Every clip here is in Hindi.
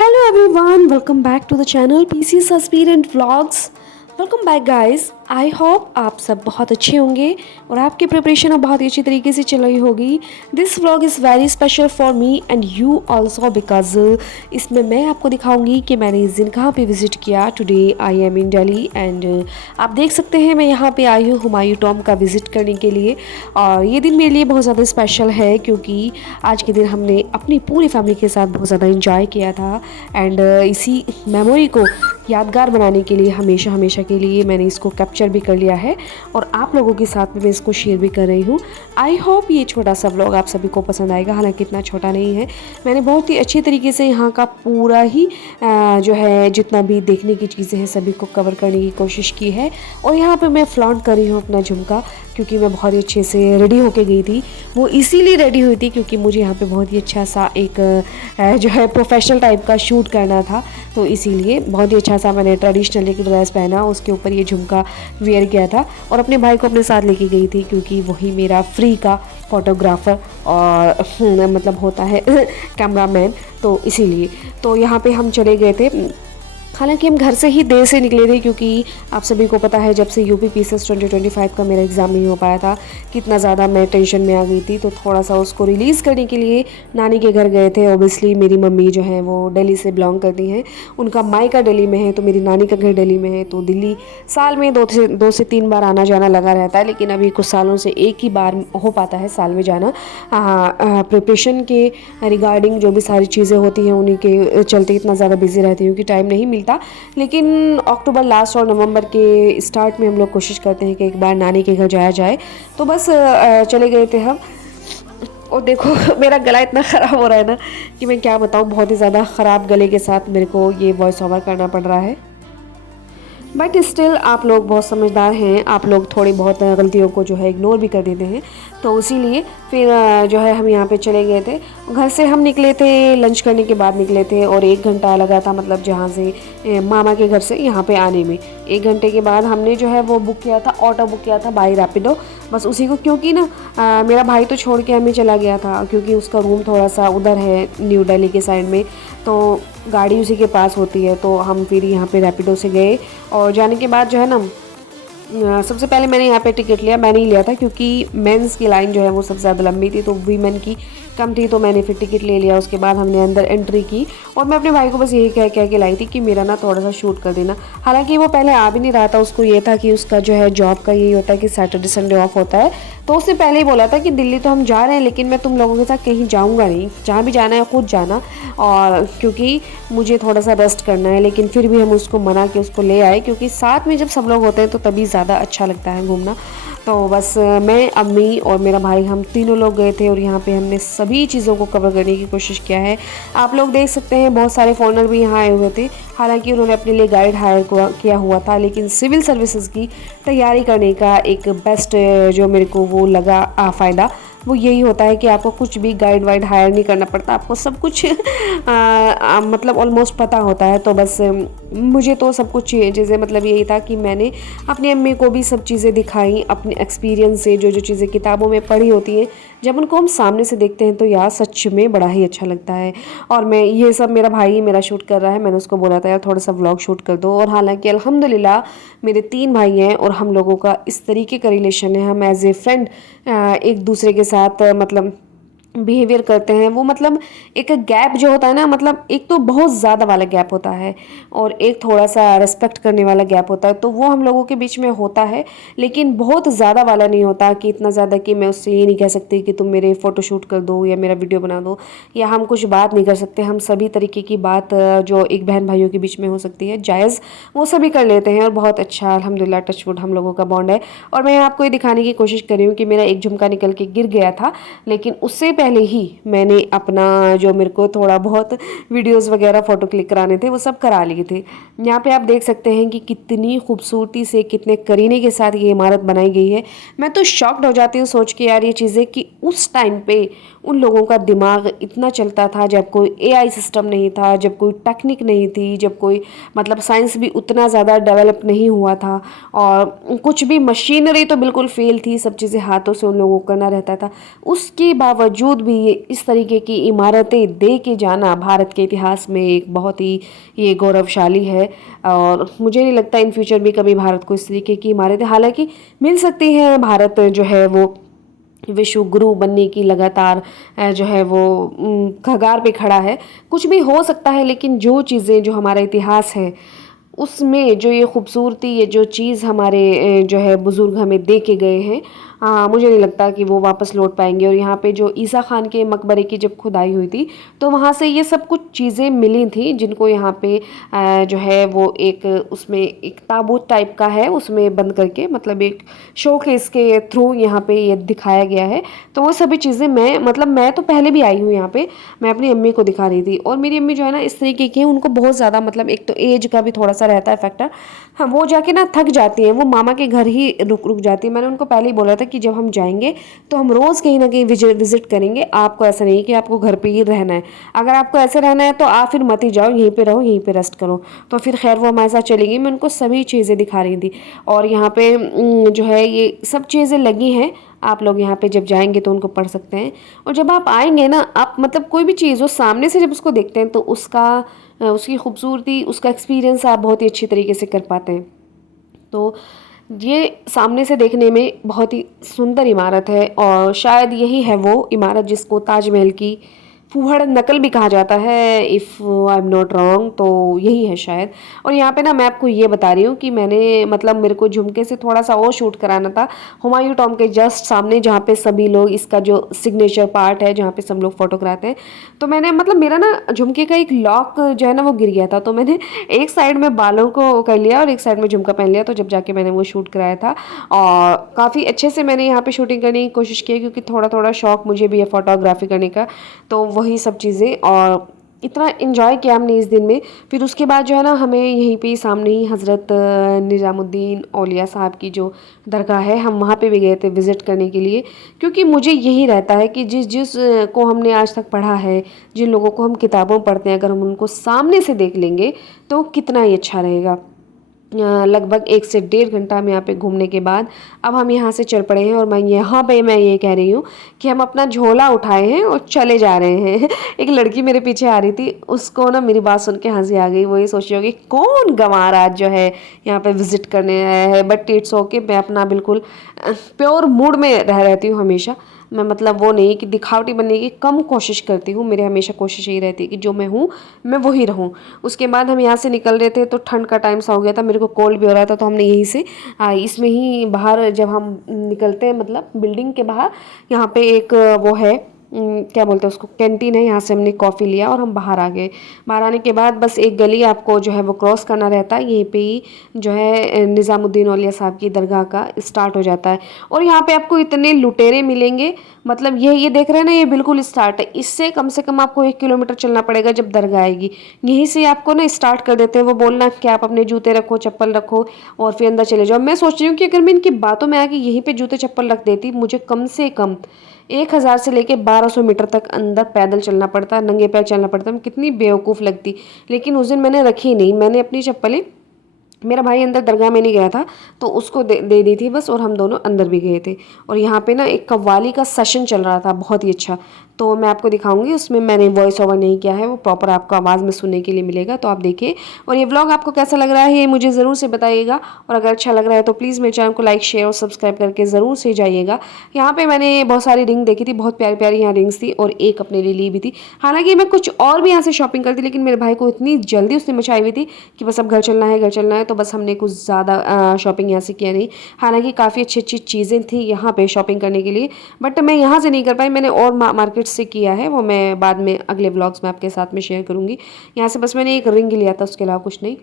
Hello everyone, welcome back to the channel PC Aspirant Vlogs. Welcome back guys. I hope आप सब बहुत अच्छे होंगे और आपकी प्रिपरेशन अब बहुत ही अच्छी तरीके से चल रही होगी। This vlog is very special for me and you also because इसमें मैं आपको दिखाऊंगी कि मैंने इस दिन कहाँ पे विज़िट किया। Today I am in Delhi and आप देख सकते हैं मैं यहाँ पे आई हूँ हुमायूं टॉम्ब का विज़िट करने के लिए। और ये दिन मेरे लिए बहुत ज़्यादा स्पेशल है क्योंकि आज के दिन हमने अपनी पूरी फैमिली के साथ बहुत ज़्यादा इंजॉय किया था एंड इसी मेमोरी को यादगार बनाने के लिए हमेशा हमेशा के लिए मैंने इसको कैप्चर भी कर लिया है और आप लोगों के साथ में मैं इसको शेयर भी कर रही हूँ। आई होप ये छोटा सा व्लॉग आप सभी को पसंद आएगा, हालांकि इतना छोटा नहीं है। मैंने बहुत ही अच्छी तरीके से यहाँ का पूरा ही जो है जितना भी देखने की चीज़ें हैं सभी को कवर करने की कोशिश की है। और यहाँ पर मैं फ्लॉन्ट कर रही हूँ अपना झुमका क्योंकि मैं बहुत ही अच्छे से रेडी होके गई थी। वो इसीलिए रेडी हुई थी क्योंकि मुझे यहाँ पे बहुत ही अच्छा सा एक जो है प्रोफेशनल टाइप का शूट करना था, तो इसीलिए बहुत ही अच्छा सा मैंने ट्रेडिशनल एक ड्रेस पहना, उसके ऊपर ये झुमका वेयर किया था और अपने भाई को अपने साथ लेके गई थी क्योंकि वही मेरा फ्री का फोटोग्राफ़र और मतलब होता है कैमरामैन, तो इसीलिए तो यहाँ पे हम चले गए थे। हालांकि हम घर से ही देर से निकले थे क्योंकि आप सभी को पता है जब से यूपी पीसीएस 2025 का मेरा एग्ज़ाम नहीं हो पाया था कितना ज़्यादा मैं टेंशन में आ गई थी, तो थोड़ा सा उसको रिलीज़ करने के लिए नानी के घर गए थे। ओबियसली मेरी मम्मी जो है वो दिल्ली से बिलोंग करती हैं, उनका मायका दिल्ली में है, तो मेरी नानी का घर दिल्ली में है, तो दिल्ली साल में दो से तीन बार आना जाना लगा रहता है, लेकिन अभी कुछ सालों से एक ही बार हो पाता है साल में जाना। प्रिपरेशन के रिगार्डिंग जो भी सारी चीज़ें होती हैं उन्हीं के चलते इतना ज़्यादा बिजी रहती हूँ कि टाइम नहीं मिलता। लेकिन अक्टूबर लास्ट और नवंबर के स्टार्ट में हम लोग कोशिश करते हैं कि एक बार नानी के घर जाया जाए, तो बस चले गए थे हम। और देखो मेरा गला इतना ख़राब हो रहा है ना कि मैं क्या बताऊँ, बहुत ही ज़्यादा ख़राब गले के साथ मेरे को ये वॉइस ओवर करना पड़ रहा है। बट स्टिल आप लोग बहुत समझदार हैं, आप लोग थोड़ी बहुत गलतियों को जो है इग्नोर भी कर देते हैं, तो इसीलिए फिर जो है हम यहाँ पे चले गए थे। घर से हम निकले थे लंच करने के बाद निकले थे और 1 घंटा लगा था, मतलब जहाँ से मामा के घर से यहाँ पे आने में 1 घंटे के बाद हमने जो है वो बुक किया था, ऑटो बुक किया था बाई रैपिडो, बस उसी को। क्योंकि ना मेरा भाई तो छोड़ के हमें चला गया था क्योंकि उसका रूम थोड़ा सा उधर है न्यू दिल्ली के साइड में, तो गाड़ी उसी के पास होती है, तो हम फिर यहाँ पे रैपिडो से गए। और जाने के बाद जो है ना सबसे पहले मैंने यहाँ पे टिकट लिया, मैंने ही लिया था क्योंकि मेंस की लाइन जो है वो सबसे ज़्यादा लंबी थी तो वीमेन की कम थी, तो मैंने फिर टिकट ले लिया। उसके बाद हमने अंदर एंट्री की और मैं अपने भाई को बस यही कह के लाई थी कि मेरा ना थोड़ा सा शूट कर देना। हालांकि वो पहले आ भी नहीं रहा था, उसको ये था कि उसका जो है जॉब का यही होता है कि सैटरडे संडे ऑफ होता है, तो उसने पहले ही बोला था कि दिल्ली तो हम जा रहे हैं लेकिन मैं तुम लोगों के साथ कहीं जाऊँगा नहीं, जहाँ भी जाना है खुद जाना, और क्योंकि मुझे थोड़ा सा रेस्ट करना है। लेकिन फिर भी हम उसको मना के उसको ले आए क्योंकि साथ में जब सब लोग होते हैं तो तभी ज़्यादा अच्छा लगता है घूमना। तो बस मैं, अम्मी और मेरा भाई हम तीनों लोग गए थे और यहाँ पे हमने सभी चीज़ों को कवर करने की कोशिश किया है। आप लोग देख सकते हैं बहुत सारे फॉरेनर भी यहाँ आए हुए थे, हालांकि उन्होंने अपने लिए गाइड हायर किया हुआ था, लेकिन सिविल सर्विसेज की तैयारी करने का एक बेस्ट जो मेरे को वो लगा फ़ायदा वो यही होता है कि आपको कुछ भी गाइड वाइड हायर नहीं करना पड़ता, आपको सब कुछ मतलब ऑलमोस्ट पता होता है। तो बस मुझे तो सब कुछ चीज़ें मतलब यही था कि मैंने अपनी अम्मी को भी सब चीज़ें दिखाई अपने एक्सपीरियंस से, जो जो चीज़ें किताबों में पढ़ी होती हैं जब उनको हम सामने से देखते हैं तो यार सच में बड़ा ही अच्छा लगता है। और मैं ये सब, मेरा भाई मेरा शूट कर रहा है, मैंने उसको बोला था यार थोड़ा सा व्लॉग शूट कर दो। और हालांकि अल्हम्दुलिल्लाह मेरे 3 भाई हैं और हम लोगों का इस तरीके का रिलेशन है, हम एज ए फ्रेंड एक दूसरे के साथ मतलब बिहेवियर करते हैं। वो मतलब एक गैप जो होता है ना, मतलब एक तो बहुत ज़्यादा वाला गैप होता है और एक थोड़ा सा रिस्पेक्ट करने वाला गैप होता है, तो वो हम लोगों के बीच में होता है, लेकिन बहुत ज़्यादा वाला नहीं होता कि इतना ज़्यादा कि मैं उससे ये नहीं कह सकती कि तुम मेरे फ़ोटो शूट कर दो या मेरा वीडियो बना दो, या हम कुछ बात नहीं कर सकते। हम सभी तरीके की बात जो एक बहन भाइयों के बीच में हो सकती है जायज़, वो सभी कर लेते हैं और बहुत अच्छा अल्हम्दुलिल्लाह टचवुड हम लोगों का बॉन्ड है। और मैं आपको ये दिखाने की कोशिश कर रही हूँ कि मेरा एक झुमका निकल के गिर गया था, लेकिन उससे पहले ही मैंने अपना जो मेरे को थोड़ा बहुत वीडियोस वगैरह फ़ोटो क्लिक कराने थे वो सब करा लिए थे। यहाँ पे आप देख सकते हैं कि कितनी खूबसूरती से, कितने करीने के साथ ये इमारत बनाई गई है। मैं तो शॉक्ड हो जाती हूँ सोच के यार ये चीज़ें कि उस टाइम पे उन लोगों का दिमाग इतना चलता था जब कोई एआई सिस्टम नहीं था, जब कोई टेक्निक नहीं थी, जब कोई मतलब साइंस भी उतना ज़्यादा डेवलप नहीं हुआ था और कुछ भी मशीनरी तो बिल्कुल फेल थी, सब चीज़ें हाथों से उन लोगों को करना रहता था। उसके बावजूद बावजूद भी ये इस तरीके की इमारतें दे के जाना भारत के इतिहास में एक बहुत ही ये गौरवशाली है। और मुझे नहीं लगता इन फ्यूचर भी कभी भारत को इस तरीके की इमारतें हालांकि मिल सकती हैं। भारत जो है वो विश्व गुरु बनने की लगातार जो है वो कगार पे खड़ा है। कुछ भी हो सकता है, लेकिन जो चीज़ें जो हमारा इतिहास है उसमें जो ये खूबसूरती, ये जो चीज़ हमारे जो है बुज़ुर्ग हमें दे के गए हैं, मुझे नहीं लगता कि वो वापस लौट पाएंगे। और यहाँ पे जो ईसा खान के मकबरे की जब खुदाई हुई थी तो वहाँ से ये सब कुछ चीज़ें मिली थी, जिनको यहाँ पे जो है वो एक उसमें एक ताबूत टाइप का है, उसमें बंद करके मतलब एक शोकेस के थ्रू यहाँ पे ये दिखाया गया है। तो वो सभी चीज़ें मैं तो पहले भी आई हूँ यहाँ पे, मैं अपनी अम्मी को दिखा रही थी। और मेरी अम्मी जो है ना इस तरीके की है, उनको बहुत ज़्यादा मतलब एक तो एज का भी थोड़ा सा रहता है फैक्टर। हाँ, वो जाके ना थक जाती हैं, वो मामा के घर ही रुक जाती है। मैंने उनको पहले ही बोला था कि जब हम जाएंगे तो हम रोज़ कहीं ना कहीं विजिट करेंगे। आपको ऐसा नहीं कि आपको घर पे ही रहना है। अगर आपको ऐसे रहना है तो आप फिर मत ही जाओ, यहीं पे रहो, यहीं पे रेस्ट करो। तो फिर खैर वो हमारे साथ चली गई, मैं उनको सभी चीज़ें दिखा रही थी। और यहाँ पे जो है ये सब चीज़ें लगी हैं, आप लोग यहाँ पे जब जाएंगे तो उनको पढ़ सकते हैं। और जब आप आएंगे ना, आप मतलब कोई भी चीज़ हो सामने से जब उसको देखते हैं तो उसकी खूबसूरती, उसका एक्सपीरियंस आप बहुत ही अच्छी तरीके से कर पाते हैं। तो ये सामने से देखने में बहुत ही सुंदर इमारत है, और शायद यही है वो इमारत जिसको ताजमहल की फूहड़ नकल भी कहा जाता है, if I am not wrong, तो यही है शायद। और यहाँ पे ना मैं आपको ये बता रही हूँ कि मैंने मतलब मेरे को झुमके से थोड़ा सा और शूट कराना था हुमायूं टॉम के जस्ट सामने, जहाँ पे सभी लोग इसका जो सिग्नेचर पार्ट है जहाँ पे सब लोग फोटो कराते हैं। तो मैंने मतलब मेरा ना झुमके का एक लॉक जो है ना वो गिर गया था, तो मैंने एक साइड में बालों को कर लिया और एक साइड में झुमका पहन लिया। तो जब जाके मैंने वो शूट कराया था, और काफ़ी अच्छे से मैंने यहाँ पे शूटिंग करने की कोशिश की, क्योंकि थोड़ा थोड़ा शौक मुझे भी है फोटोग्राफी करने का। तो वही सब चीज़ें, और इतना इन्जॉय किया हमने इस दिन में। फिर उसके बाद जो है ना हमें यहीं पे सामने ही हज़रत निज़ामुद्दीन औलिया साहब की जो दरगाह है, हम वहाँ पे भी गए थे विज़िट करने के लिए। क्योंकि मुझे यही रहता है कि जिस जिस को हमने आज तक पढ़ा है, जिन लोगों को हम किताबों में पढ़ते हैं, अगर हम उनको सामने से देख लेंगे तो कितना ही अच्छा रहेगा। लगभग 1 से 1.5 घंटा हम यहाँ पे घूमने के बाद अब हम यहाँ से चल पड़े हैं। और मैं ये कह रही हूँ कि हम अपना झोला उठाए हैं और चले जा रहे हैं। एक लड़की मेरे पीछे आ रही थी, उसको ना मेरी बात सुन के हंसी आ गई। वो ये सोच रही होगी कौन गंवार आज जो है यहाँ पे विजिट करने आया है। बट इट्स ओके, मैं अपना बिल्कुल प्योर मूड में रहती हूँ हमेशा। मैं मतलब वो नहीं कि दिखावटी बनने की कम कोशिश करती हूँ, मेरे हमेशा कोशिश यही रहती है कि जो मैं हूँ मैं वही रहूँ। उसके बाद हम यहाँ से निकल रहे थे तो ठंड का टाइम सा हो गया था, मेरे को कोल्ड भी हो रहा था। तो हमने यहीं से इसमें ही बाहर जब हम निकलते हैं मतलब बिल्डिंग के बाहर, यहाँ पे एक वो है क्या बोलते हैं उसको, कैंटीन है, यहाँ से हमने कॉफ़ी लिया और हम बाहर आ गए। बाहर आने के बाद बस एक गली आपको जो है वो क्रॉस करना रहता है, यहीं पे ही जो है निज़ामुद्दीन औलिया साहब की दरगाह का स्टार्ट हो जाता है। और यहाँ पे आपको इतने लुटेरे मिलेंगे, मतलब ये देख रहे हैं ना, ये बिल्कुल स्टार्ट है। इससे कम से कम आपको 1 किलोमीटर चलना पड़ेगा जब दरगाह आएगी। यहीं से आपको ना स्टार्ट कर देते हैं, वो बोलना कि आप अपने जूते रखो, चप्पल रखो और फिर अंदर चले जाओ। मैं सोच रही हूँ कि अगर मैं इनकी बातों में आके यहीं पे जूते चप्पल रख देती, मुझे कम से कम 1000 से लेके 1200 मीटर तक अंदर पैदल चलना पड़ता, नंगे पैर चलना पड़ता। मैं कितनी बेवकूफ़ लगती। लेकिन उस दिन मैंने रखी नहीं, मैंने अपनी चप्पलें, मेरा भाई अंदर दरगाह में नहीं गया था तो उसको दे दी थी बस, और हम दोनों अंदर भी गए थे। और यहाँ पे ना एक कव्वाली का सेशन चल रहा था बहुत ही अच्छा, तो मैं आपको दिखाऊंगी। उसमें मैंने वॉइस ओवर नहीं किया है, वो प्रॉपर आपको आवाज़ में सुनने के लिए मिलेगा, तो आप देखिए। और ये व्लॉग आपको कैसा लग रहा है ये मुझे ज़रूर से बताइएगा। और अगर अच्छा लग रहा है तो प्लीज़ मेरे चैनल को लाइक, शेयर और सब्सक्राइब करके ज़रूर से जाइएगा। यहाँ पे मैंने बहुत सारी रिंग देखी थी, बहुत प्यारी प्यारी यहाँ रिंग्स थी, और एक अपने लिए ली भी थी। हालांकि मैं कुछ और भी यहाँ से शॉपिंग करती, लेकिन मेरे भाई को इतनी जल्दी उसने मचाई हुई थी कि बस अब घर चलना है, घर चलना है। तो बस हमने कुछ ज़्यादा शॉपिंग यहाँ से किया नहीं। हालांकि काफ़ी अच्छी अच्छी चीज़ें थी यहाँ पे शॉपिंग करने के लिए, बट मैं यहाँ से नहीं कर पाई, मैंने और मार्केट से किया है, वो मैं बाद में अगले व्लॉग्स में आपके साथ में शेयर करूँगी। यहाँ से बस मैंने एक रिंग लिया था, उसके अलावा कुछ नहीं।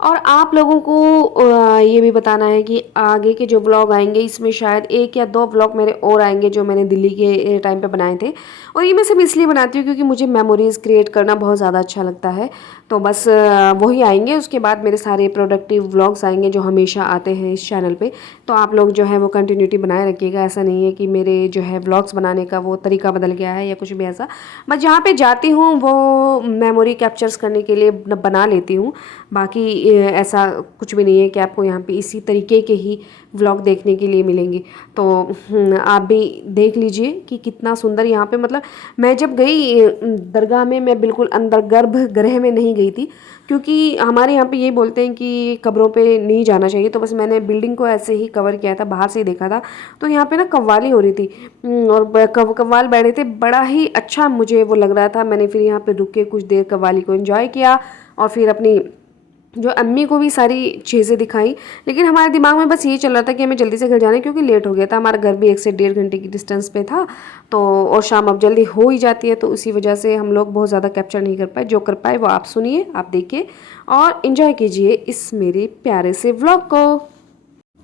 और आप लोगों को ये भी बताना है कि आगे के जो व्लॉग आएंगे इसमें शायद 1 या 2 व्लॉग मेरे और आएंगे जो मैंने दिल्ली के टाइम पे बनाए थे। और ये मैं सिर्फ इसलिए बनाती हूँ क्योंकि मुझे मेमोरीज़ क्रिएट करना बहुत ज़्यादा अच्छा लगता है। तो बस वही आएंगे। उसके बाद मेरे सारे प्रोडक्टिव इन्फॉर्मेटिव व्लॉग्स आएंगे जो हमेशा आते हैं इस चैनल पे। तो आप लोग जो है वो कंटिन्यूटी बनाए रखिएगा। ऐसा नहीं है कि मेरे जो है व्लॉग्स बनाने का वो तरीका बदल गया है या कुछ भी ऐसा। मैं जहाँ पे जाती हूँ वो मेमोरी कैप्चर्स करने के लिए बना लेती हूँ। बाकी ऐसा कुछ भी नहीं है कि आपको यहाँ पे इसी तरीके के ही व्लॉग देखने के लिए मिलेंगे। तो आप भी देख लीजिए कि कितना सुंदर यहाँ पे, मतलब मैं जब गई दरगाह में, मैं बिल्कुल अंदर गर्भगृह में नहीं गई थी, क्योंकि हमारे यहाँ पे ये बोलते हैं कि कब्रों पे नहीं जाना चाहिए। तो बस मैंने बिल्डिंग को ऐसे ही कवर किया था, बाहर से ही देखा था। तो यहाँ पे ना कव्वाली हो रही थी और कव्वाल बैठे थे, बड़ा ही अच्छा मुझे वो लग रहा था। मैंने फिर यहाँ पे रुक के कुछ देर कव्वाली को एंजॉय किया और फिर अपनी जो अम्मी को भी सारी चीज़ें दिखाई। लेकिन हमारे दिमाग में बस ये चल रहा था कि हमें जल्दी से घर जाना है, क्योंकि लेट हो गया था। हमारा घर भी 1 से 1.5 घंटे की डिस्टेंस पे था। तो और शाम अब जल्दी हो ही जाती है, तो उसी वजह से हम लोग बहुत ज़्यादा कैप्चर नहीं कर पाए। जो कर पाए वो आप सुनिए, आप देखिए और इन्जॉय कीजिए इस मेरे प्यारे से व्लॉग को।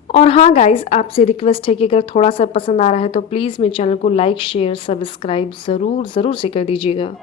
और हाँ गाइज़, आपसे रिक्वेस्ट है कि अगर थोड़ा सा पसंद आ रहा है तो प्लीज़ मेरे चैनल को लाइक शेयर सब्सक्राइब ज़रूर से कर दीजिएगा।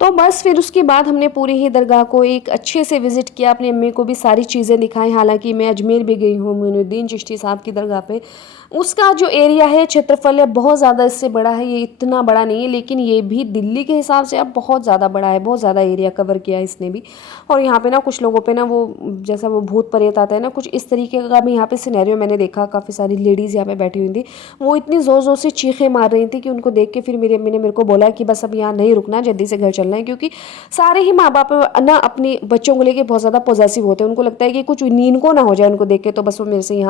तो बस फिर उसके बाद हमने पूरी ही दरगाह को एक अच्छे से विज़िट किया। अपनी अम्मी को भी सारी चीज़ें दिखाई। हालांकि मैं अजमेर भी गई हूँ मोइनुद्दीन चिश्ती साहब की दरगाह पे। उसका जो एरिया है, क्षेत्रफल है, बहुत ज़्यादा इससे बड़ा है। ये इतना बड़ा नहीं है, लेकिन ये भी दिल्ली के हिसाब से अब बहुत ज़्यादा बड़ा है। बहुत ज़्यादा एरिया कवर किया है इसने भी। और यहाँ पे ना कुछ लोगों पे ना वो जैसा वो भूत प्रेत आता है ना, कुछ इस तरीके का भी यहाँ पे सिनेरियो मैंने देखा। काफ़ी सारी लेडीज़ यहाँ पे बैठी हुई थी, वो इतनी ज़ोर से चीखें मार रही थी कि उनको देख के फिर मेरी अम्मी ने मेरे को बोला कि बस अब यहाँ नहीं रुकना, जल्दी से घर चलना है। क्योंकि सारे ही माँ बाप ना अपने बच्चों को लेके बहुत ज़्यादा पॉजेसिव होते हैं। उनको लगता है कि कुछ नींद को ना हो जाए उनको देख के। तो बस वो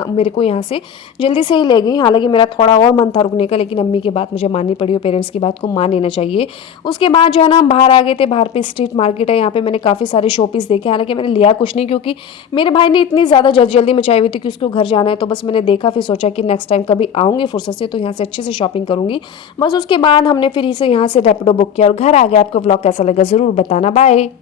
मेरे को यहाँ से जल्दी से ही ले गई। हालांकि मेरा थोड़ा और मन था रुकने का, लेकिन अम्मी की बात मुझे माननी पड़ी और पेरेंट्स की बात को मान लेना चाहिए। उसके बाद जो है ना हम बाहर आ गए थे। बाहर पे स्ट्रीट मार्केट है, यहाँ पे मैंने काफ़ी सारे शोपीस देखे। हालांकि मैंने लिया कुछ नहीं, क्योंकि मेरे भाई ने इतनी ज़्यादा जल्दी मचाई हुई थी कि उसको घर जाना है। तो बस मैंने देखा, फिर सोचा कि नेक्स्ट टाइम कभी आऊँगी फुर्सत से तो यहाँ से अच्छे से शॉपिंग करूँगी। बस उसके बाद हमने फिर इसे यहाँ से रैपिडो बुक किया और घर आ गया। आपको व्लॉग कैसा लगा ज़रूर बताना। बाय।